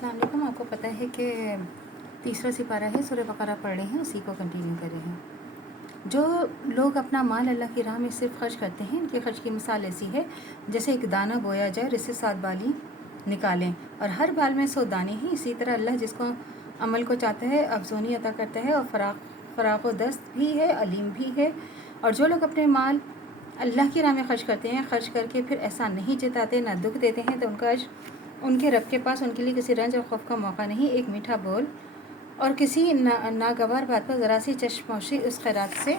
अस्सलाम वालेकुम। आपको पता है कि तीसरा सिपारा है, सूरह बकरा पढ़ रहे हैं, उसी को कंटिन्यू कर रहे हैं। जो लोग अपना माल अल्लाह की राह में सिर्फ खर्च करते हैं, इनके खर्च की मिसाल ऐसी है जैसे एक दाना बोया जाए और इससे 7 बाली निकालें और हर बाल में 100 दाने हैं। इसी तरह अल्लाह जिसको अमल को चाहता है अफजोनी अता करता है और फ़राक़ व दस्त भी है, अलीम भी है। और जो लोग अपने माल अल्लाह की राह में खर्च करते हैं, खर्च करके फिर ऐसा नहीं जताते, ना दुख देते हैं, तो उनका उनके रब के पास उनके लिए किसी रंज और खौफ का मौका नहीं। एक मीठा बोल और किसी नागवार बात पर ज़रा सी चश्मोशी उस खैरात से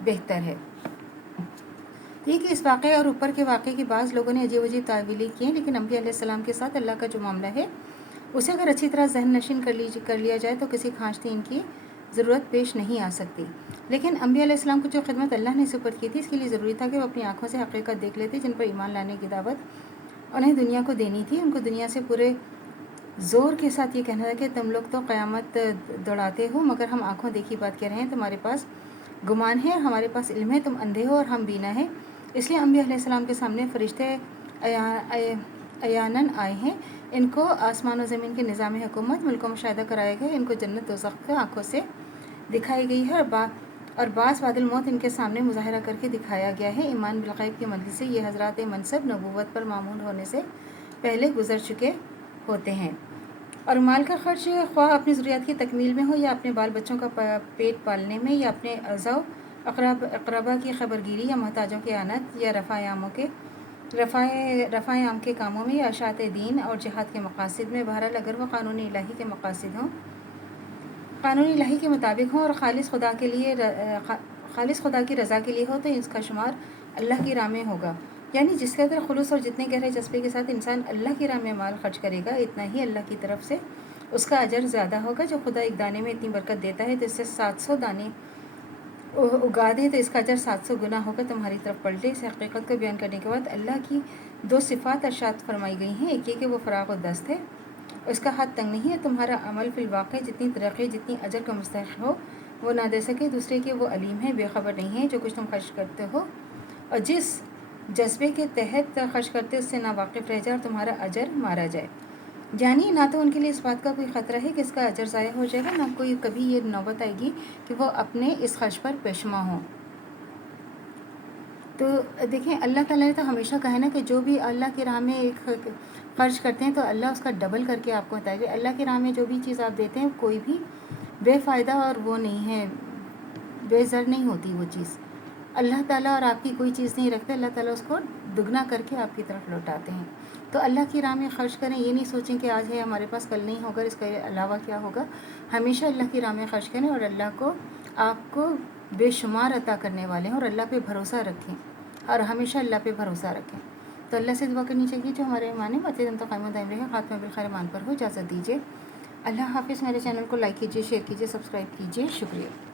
बेहतर है। ये कि इस वाक़े और ऊपर के वाक़े की बाज़ लोगों ने अजीब अजीब तावीलें की हैं, लेकिन अंबिया अलैहिस्सलाम के साथ अल्लाह का जो मामला है उसे अगर अच्छी तरह जहन नशीन कर लिया जाए तो किसी खांचतीन की ज़रूरत पेश नहीं आ सकती। लेकिन अंबिया अलैहिस्सलाम को जो खिदमत अल्लाह ने सुपुर्द की थी, इसके लिए ज़रूरी था कि वो अपनी आँखों से हकीकत देख लेते, जिन पर ईमान लाने की दावत उन्हें दुनिया को देनी थी। उनको दुनिया से पूरे ज़ोर के साथ ये कहना था कि तुम लोग तो क़यामत दौड़ाते हो, मगर हम आँखों देखी बात कह रहे हैं। तुम्हारे पास गुमान है, हमारे पास इल्म है, तुम अंधे हो और हम बीना है। इसलिए अंबिया अलैहिस्सलाम के सामने फ़रिश्ते अयानन आए हैं। इनको आसमान और ज़मीन के निज़ाम हुकूमत मुल्कों में मुशाहिदा कराया गया। इनको जन्नत दोज़ख को आँखों से दिखाई गई है और बास बादल मौत इनके सामने मुज़ाहरा करके दिखाया गया है। ईमान बिल ग़ैब की मदद से ये हज़रात मनसब नबूवत पर मामूल होने से पहले गुजर चुके होते हैं। और माल का खर्च ख्वाह अपनी ज़रूरियात की तकमील में हो, या अपने बाल बच्चों का पेट पालने में, या अपने अज़ाव अक़रबा की खबरगिरी, या मोहताजों के आनत, या रफ़ाए आम के कामों में, या अशात दीन और जिहाद के मक़ासिद में। बहरहाल अगर वो क़ानूनी इलाही के मक़ासिद हों, क़ानूनी इलाही के मुताबिक हों और ख़ालिस खुदा की रज़ा के लिए हो, तो इसका शुमार अल्लाह की राह में होगा। यानी जिस कदर खुलूस और जितने गहरे जज्बे के साथ इंसान अल्लाह की राह में माल खर्च करेगा, इतना ही अल्लाह की तरफ से उसका अजर ज़्यादा होगा। जो खुदा एक दाने में इतनी बरकत देता है तो इससे 700 दाने उगा दे तो इसका अजर 700 गुना होगा। तुम्हारी तरफ पलटे। इस हकीकत को बयान करने के बाद अल्लाह की 2 सिफ़ात अर्शाद फरमाई गई हैं। एक ये कि वो फ़राग़ व दस्त है, उसका हाथ तंग नहीं है। तुम्हारा अमल फिल वाक़े जितनी तरक्की, जितनी अजर का मुस्तहिक़ हो, वो ना दे सके। दूसरे के वो अलीम है, बेखबर नहीं है। जो कुछ तुम खर्च करते हो और जिस जज्बे के तहत खर्च करते उससे ना वाकिफ़ रह जाए और तुम्हारा अजर मारा जाए। यानी ना तो उनके लिए इस बात का कोई ख़तरा है कि इसका अजर ज़ाया हो जाएगा, ना कोई कभी ये नौबत आएगी कि वो अपने इस खर्च पर पेशमा हों। तो देखें, अल्लाह ताला ने तो हमेशा कहा है ना कि जो भी अल्लाह की राह में खर्च करते हैं तो अल्लाह उसका डबल करके आपको बताएगा। अल्लाह की राह में जो भी चीज़ आप देते हैं कोई भी बेफ़ायदा और वो नहीं है, बेज़र नहीं होती वो चीज़। अल्लाह ताला और आपकी कोई चीज़ नहीं रखते, अल्लाह ताला उसको दुगना करके आपकी तरफ लौटाते हैं। तो अल्लाह की राह में खर्च करें। ये नहीं सोचें कि आज है हमारे पास, कल नहीं होगा, इसके अलावा क्या होगा। हमेशा अल्लाह की राह में खर्च करें और अल्लाह को आपको बेशुमार अता करने वाले हैं। और अल्लाह पे भरोसा रखें और हमेशा अल्लाह पे भरोसा रखें। तो अल्लाह से दुआ करनी चाहिए जो हमारे ईमान है मज़ीद तो क़ाइम दायम रहे, ख़ात्मा बिल खैर ईमान पर हो। इजाज़त दीजिए। अल्लाह हाफ़िज़। मेरे चैनल को लाइक कीजिए, शेयर कीजिए, सब्सक्राइब कीजिए। शुक्रिया।